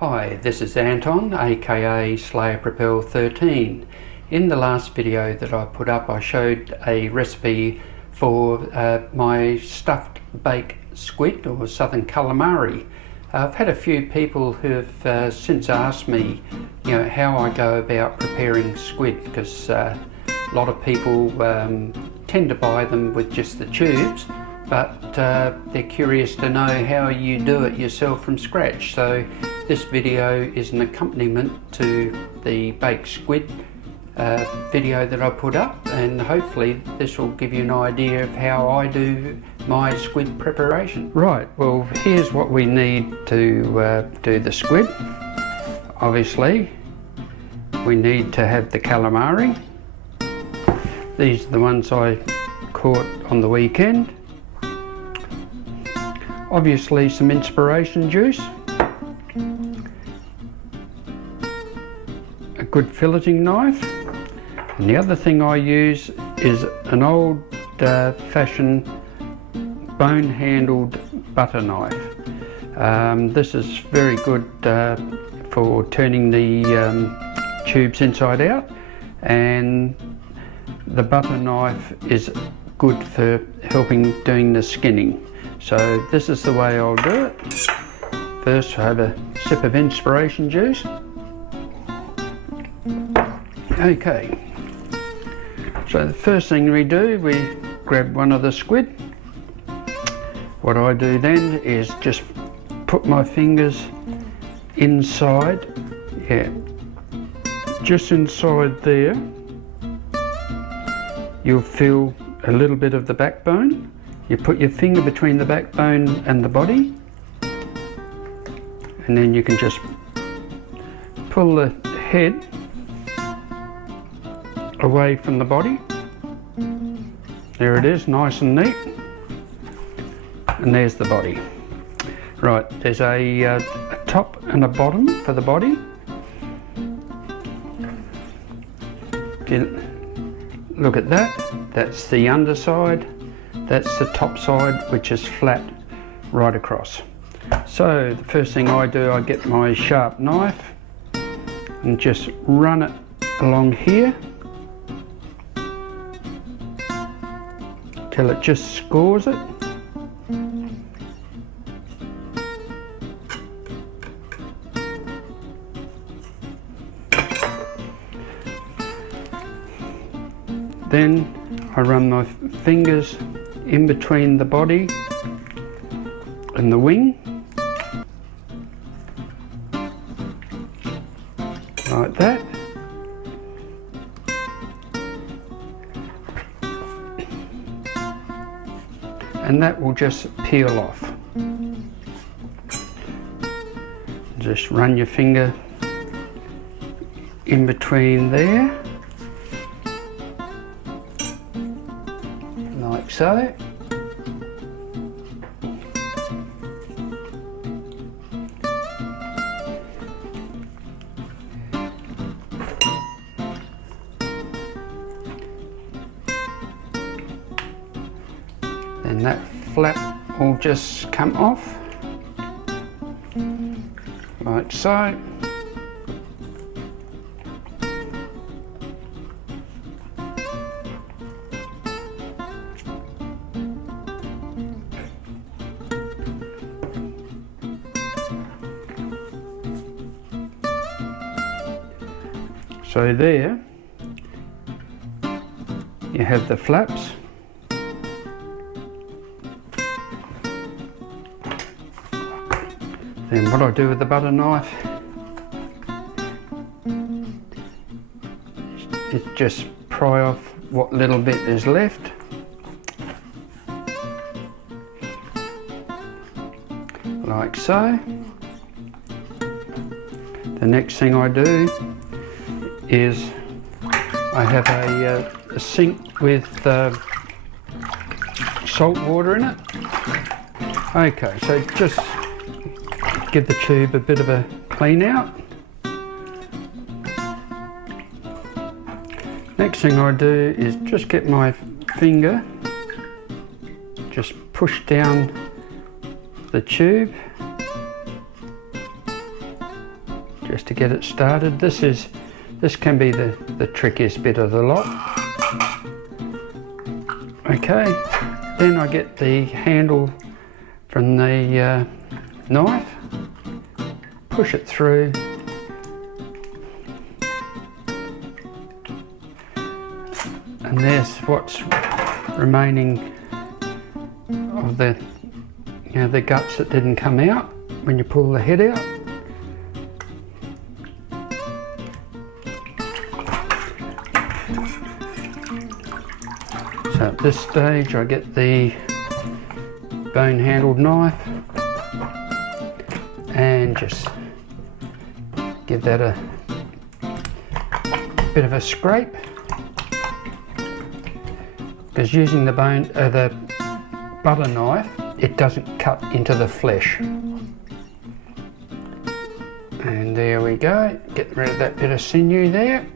Hi, this is Anton, aka Slayer Propel 13. In the last video that I put up, I showed a recipe for my stuffed baked squid, or Southern Calamari. I've had a few people who have since asked me, how I go about preparing squid, because a lot of people tend to buy them with just the tubes, but they're curious to know how you do it yourself from scratch. So this video is an accompaniment to the baked squid video that I put up, and hopefully this will give you an idea of how I do my squid preparation. Right, well, here's what we need to do the squid. Obviously we need to have the calamari. These are the ones I caught on the weekend. Obviously some inspiration juice, a good filleting knife, and the other thing I use is an old fashioned bone handled butter knife. This is very good for turning the tubes inside out, and the butter knife is good for helping doing the skinning. So this is the way I'll do it. First I have a sip of inspiration juice. Okay, so the first thing we do, we grab one of the squid. What I do then is just put my fingers inside, just inside there. You'll feel a little bit of the backbone. You put your finger between the backbone and the body, and then you can just pull the head away from the body. There it is, nice and neat. And there's the body. Right, there's a top and a bottom for the body. If you look at that, that's the underside. That's the top side, which is flat right across. So the first thing I do, I get my sharp knife and just run it along here till it just scores it. Then I run my fingers in between the body and the wing, like that. And that will just peel off. Just run your finger in between there, like so. And that flap will just come off, like so. So there you have the flaps. Then what I do with the butter knife is just pry off what little bit is left, like so. The next thing I do is I have a sink with salt water in it. Okay, so just give the tube a bit of a clean out. Next thing I do is just get my finger, just push down the tube just to get it started. This can be the trickiest bit of the lot. Okay, then I get the handle from the knife, push it through, and there's what's remaining of the, you know, the guts that didn't come out when you pull the head out. So at this stage I get the bone handled knife and just give that a bit of a scrape, because using the butter knife, it doesn't cut into the flesh. And there we go, get rid of that bit of sinew there.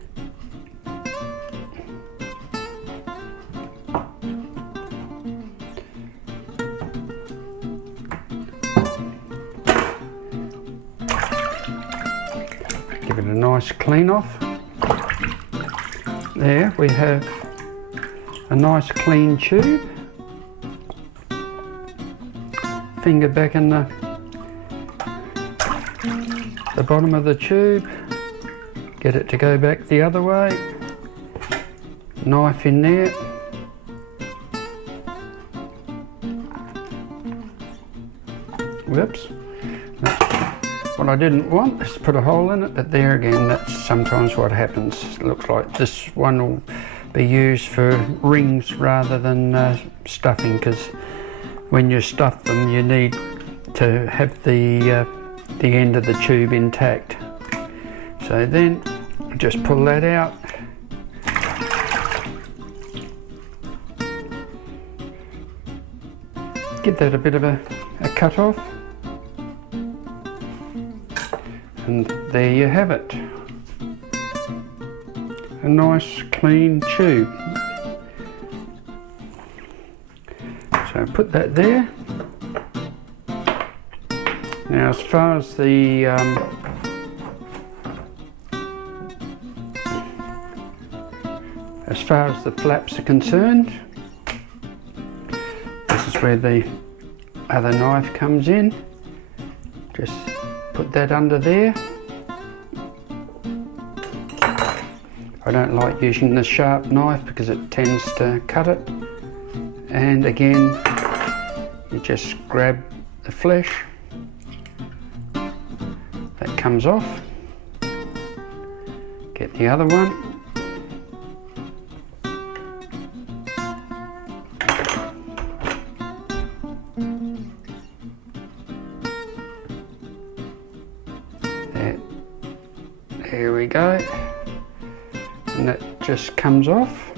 Give it a nice clean off. There we have a nice clean tube. Finger back in the bottom of the tube. Get it to go back the other way. Knife in there. Whoops. What I didn't want is to put a hole in it, but there again, that's sometimes what happens. It looks like this one will be used for rings rather than stuffing, because when you stuff them you need to have the end of the tube intact. So then just pull that out. Give that a bit of a cut off. And there you have it. A nice clean tube. So put that there. Now as far as the flaps are concerned, this is where the other knife comes in. Just put that under there. I don't like using the sharp knife because it tends to cut it. And again, you just grab the flesh that comes off, get the other one, there we go, and that just comes off.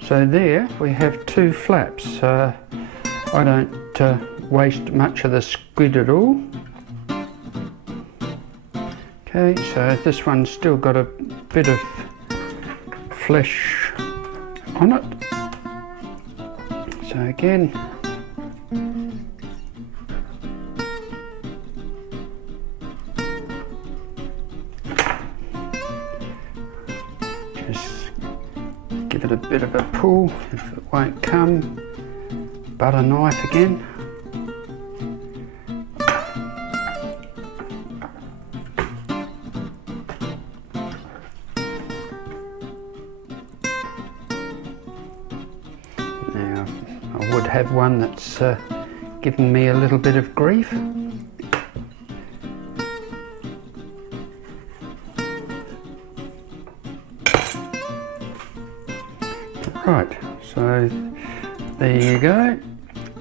So there we have two flaps. I don't waste much of the squid at all. Okay, so this one's still got a bit of flesh on it. So again, just give it a bit of a pull. If it won't come, butter knife again. Now, I would have one that's giving me a little bit of grief. Right, so there you go,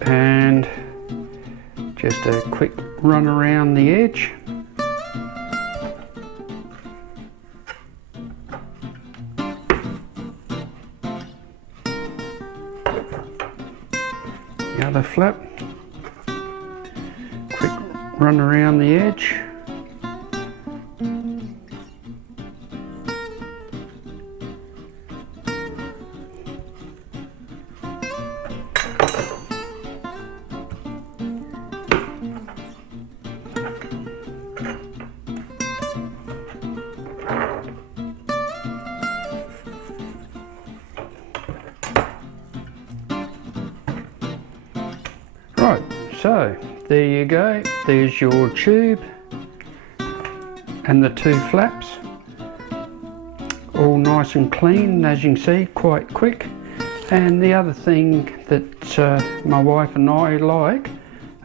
and just a quick run around the edge. The other flap, quick run around the edge. Right, so there you go, there's your tube and the two flaps, all nice and clean, as you can see, quite quick. And the other thing that my wife and I like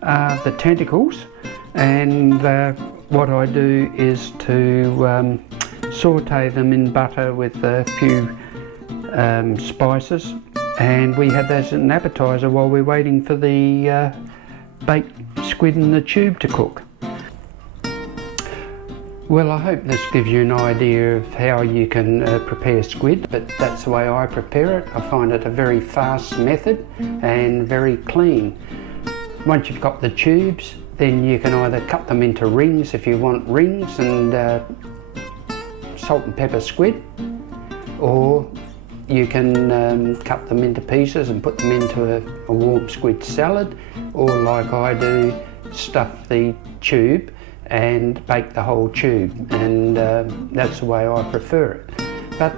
are the tentacles, and what I do is to saute them in butter with a few spices, and we have that as an appetizer while we're waiting for the baked squid in the tube to cook. Well, I hope this gives you an idea of how you can prepare squid, but that's the way I prepare it. I find it a very fast method and very clean. Once you've got the tubes, then you can either cut them into rings if you want rings and salt and pepper squid, or you can cut them into pieces and put them into a warm squid salad, or like I do, stuff the tube and bake the whole tube, and that's the way I prefer it. But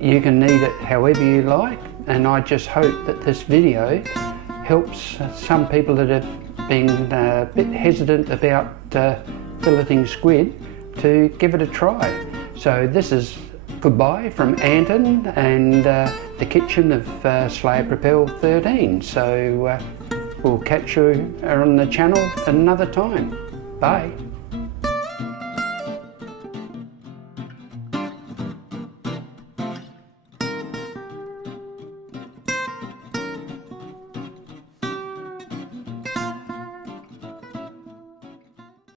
you can eat it however you like, and I just hope that this video helps some people that have been a bit hesitant about filleting squid to give it a try. So this is goodbye from Anton and the kitchen of Slayer Propel 13. So we'll catch you on the channel another time. Bye.